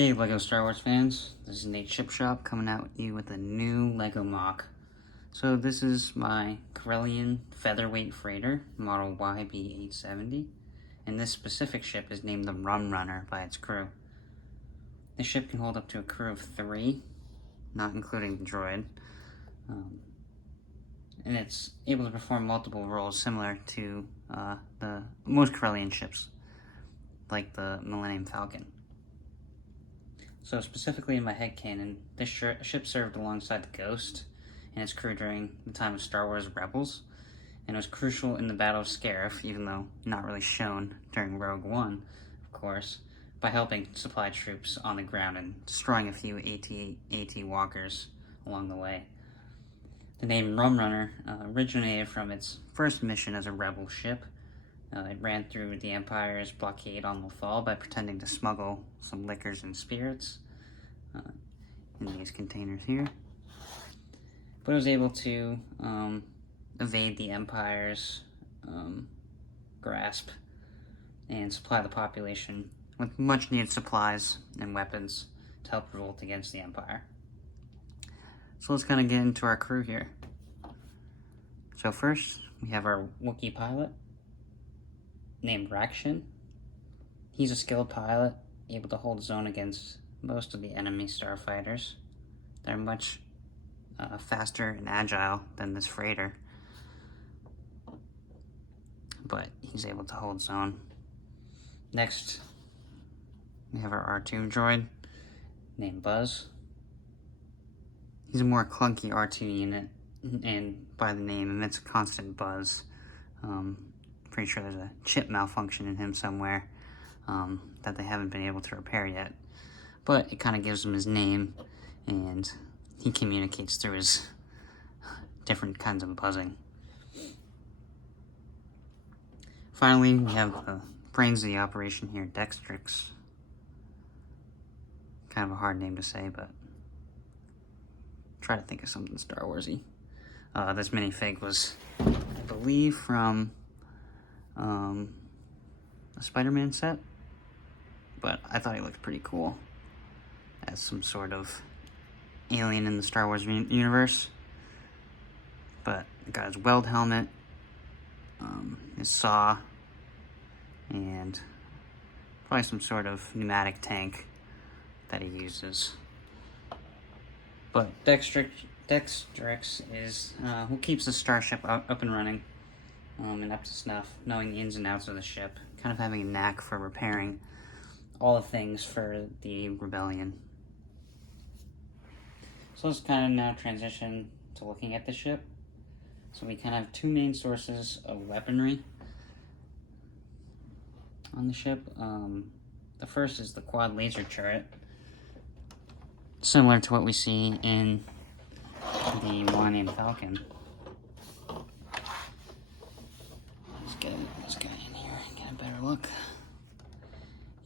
Hey LEGO Star Wars fans, this is Nate Ship Shop coming out with you with a new LEGO MOC. So this is my Corellian Featherweight freighter, model YB870, and this specific ship is named the RUM Runner by its crew. This ship can hold up to a crew of 3, not including the droid, and it's able to perform multiple roles similar to the most Corellian ships, like the Millennium Falcon. So specifically in my headcanon, this ship served alongside the Ghost and its crew during the time of Star Wars Rebels, and was crucial in the Battle of Scarif, even though not really shown during Rogue One, of course, by helping supply troops on the ground and destroying a few AT walkers along the way. The name RUM Runner originated from its first mission as a rebel ship. It ran through the Empire's blockade on Lothal by pretending to smuggle some liquors and spirits in these containers here. But it was able to evade the Empire's grasp and supply the population with much needed supplies and weapons to help revolt against the Empire. So let's kind of get into our crew here. So first, we have our Wookiee pilot, named Rakshin. He's a skilled pilot, able to hold his own against most of the enemy starfighters. They're much faster and agile than this freighter, but he's able to hold his own. Next, we have our R2 droid, named Buzz. He's a more clunky R2 unit, and by the name emits a constant buzz. Pretty sure there's a chip malfunction in him somewhere that they haven't been able to repair yet. But it kind of gives him his name, and he communicates through his different kinds of buzzing. Finally, we have the brains of the operation here, Dextrix. Kind of a hard name to say, but try to think of something Star Warsy. This minifig was, I believe, from a Spider-Man set, but I thought he looked pretty cool as some sort of alien in the Star Wars universe. But it got his weld helmet, his saw, and probably some sort of pneumatic tank that he uses. But Dextrix is who keeps the starship up and running and up to snuff, knowing the ins and outs of the ship, kind of having a knack for repairing all the things for the rebellion. So let's kind of now transition to looking at the ship. So we kind of have 2 main sources of weaponry on the ship. The first is the quad laser turret, similar to what we see in the Millennium Falcon. Let's get this guy in here and get a better look.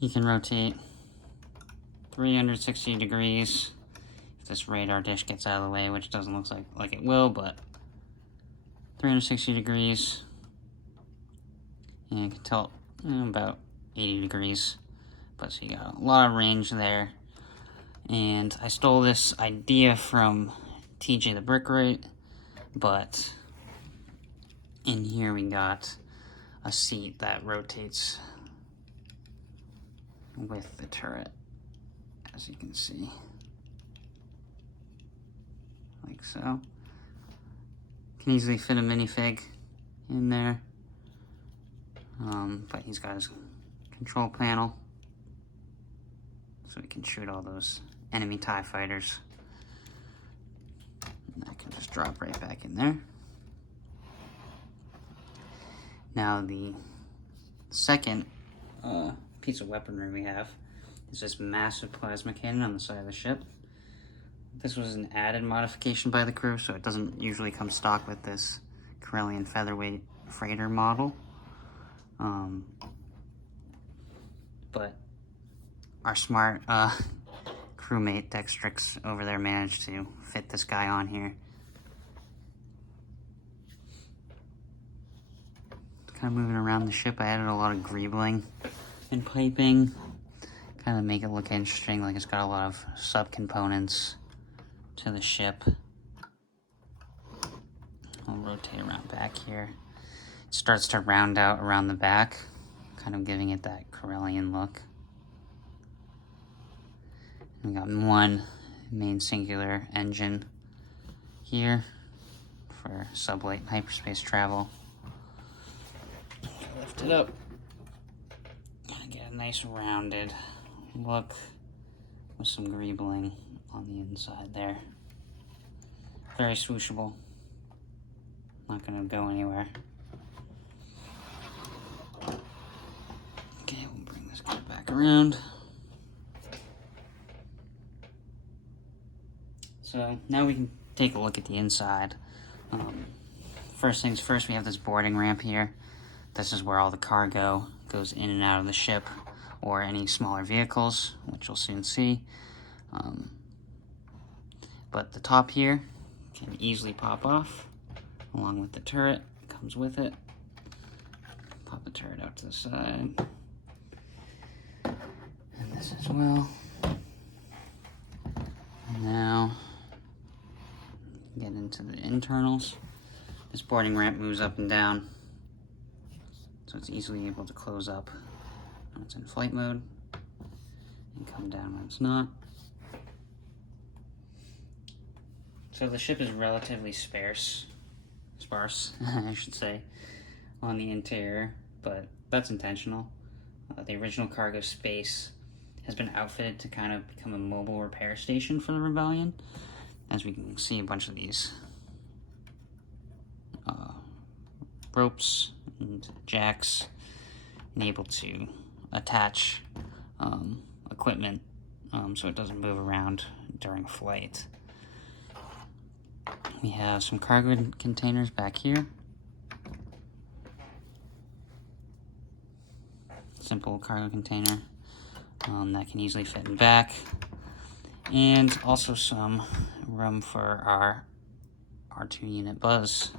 You can rotate 360 degrees if this radar dish gets out of the way, which doesn't look like it will, but 360 degrees, and you can tilt about 80 degrees, but so you got a lot of range there. And I stole this idea from TJ the Brickwright, but in here we got a seat that rotates with the turret, as you can see, like so. Can easily fit a minifig in there, but he's got his control panel, so we can shoot all those enemy TIE fighters. And that can just drop right back in there. Now the second piece of weaponry we have is this massive plasma cannon on the side of the ship. This was an added modification by the crew, so it doesn't usually come stock with this Corellian Featherweight freighter model. But our smart crewmate Dextrix over there managed to fit this guy on here. Kind of moving around the ship, I added a lot of greebling and piping, kind of make it look interesting, like it's got a lot of subcomponents to the ship. I'll rotate around back here. It starts to round out around the back, kind of giving it that Corellian look. We got one main singular engine here for sublight hyperspace travel. Lift it up. Kind of get a nice rounded look with some greebling on the inside there. Very swooshable. Not gonna go anywhere. Okay, we'll bring this guy back around. So now we can take a look at the inside. First things first, we have this boarding ramp here. This is where all the cargo goes in and out of the ship, or any smaller vehicles, which you'll soon see. But the top here can easily pop off, along with the turret. It comes with it. Pop the turret out to the side. And this as well. And now, get into the internals. This boarding ramp moves up and down, so it's easily able to close up when it's in flight mode, and come down when it's not. So the ship is relatively sparse, I should say, on the interior, but that's intentional. The original cargo space has been outfitted to kind of become a mobile repair station for the Rebellion, as we can see a bunch of these ropes and jacks, and able to attach equipment so it doesn't move around during flight. We have some cargo containers back here. Simple cargo container that can easily fit in back. And also some room for our R2 unit buzz.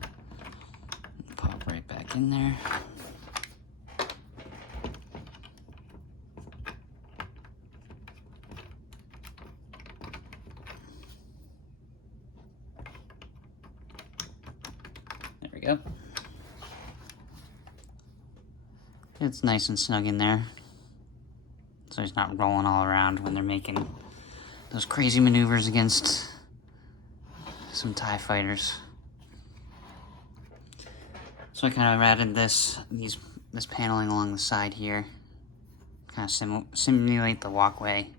Pop right back in there. There we go. It's nice and snug in there, so he's not rolling all around when they're making those crazy maneuvers against some TIE fighters. So I kind of added this paneling along the side here, kind of simulate the walkway.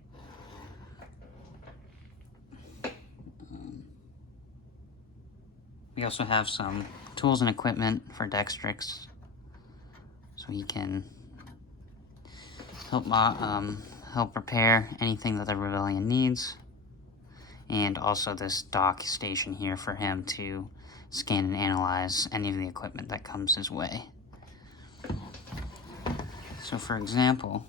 We also have some tools and equipment for Dextrix, so he can help repair anything that the Rebellion needs, and also this dock station here for him to scan and analyze any of the equipment that comes his way. So for example,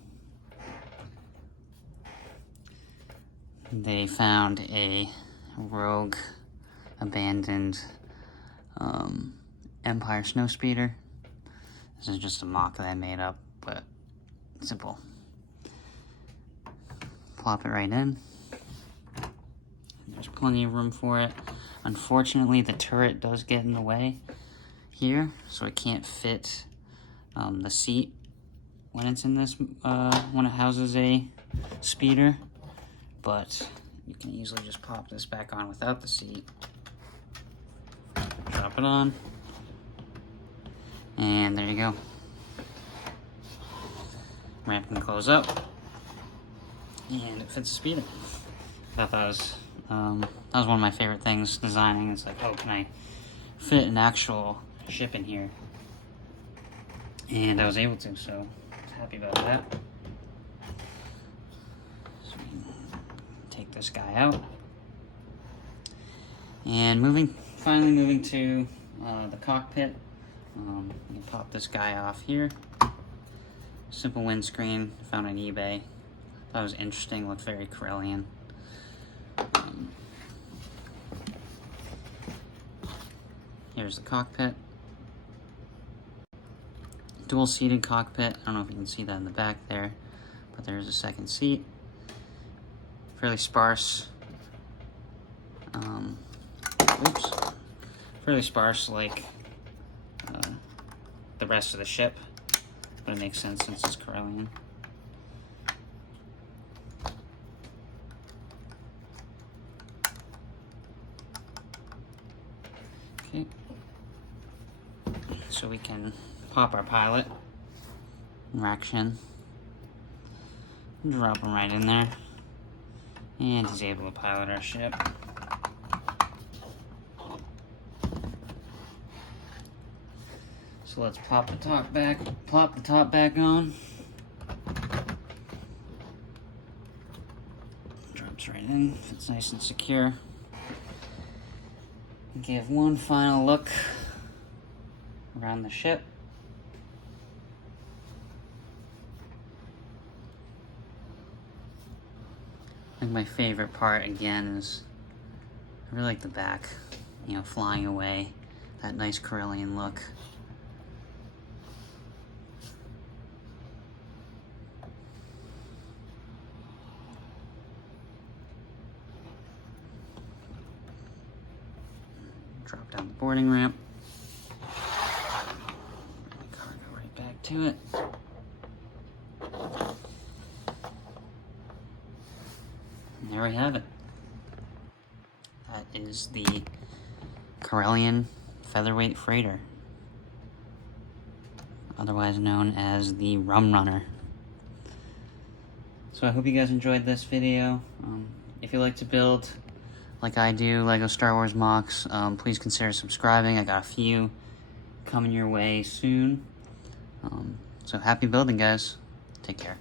they found a rogue, abandoned Empire snowspeeder. This is just a MOC that I made up, but simple. Plop it right in. There's plenty of room for it. Unfortunately, the turret does get in the way here, so it can't fit the seat when it's in this, when it houses a speeder. But you can easily just pop this back on without the seat. Drop it on. And there you go. Ramp can close up. And it fits the speeder. I thought that was one of my favorite things designing. It's like, oh, can I fit an actual ship in here? And I was able to, so I was happy about that. So we can take this guy out. And finally moving to the cockpit. You can pop this guy off here. Simple windscreen, found on eBay. Thought it was interesting, looked very Corellian. Here's the cockpit. Dual-seated cockpit. I don't know if you can see that in the back there, but there's a second seat. Fairly sparse. Fairly sparse like the rest of the ship, but it makes sense since it's Corellian. Okay, so we can pop our pilot, Rakshin, drop him right in there, and he's able to pilot our ship. So let's plop the top back on. Drops right in, fits nice and secure. Give one final look around the ship. I think my favorite part again is I really like the back, you know, flying away, that nice Corellian look. Drop down the boarding ramp. Cargo right back to it. And there we have it. That is the Corellian Featherweight Freighter, otherwise known as the RUM Runner. So I hope you guys enjoyed this video. If you like to build like I do, Lego Star Wars MOCs, please consider subscribing. I got a few coming your way soon. So happy building, guys. Take care.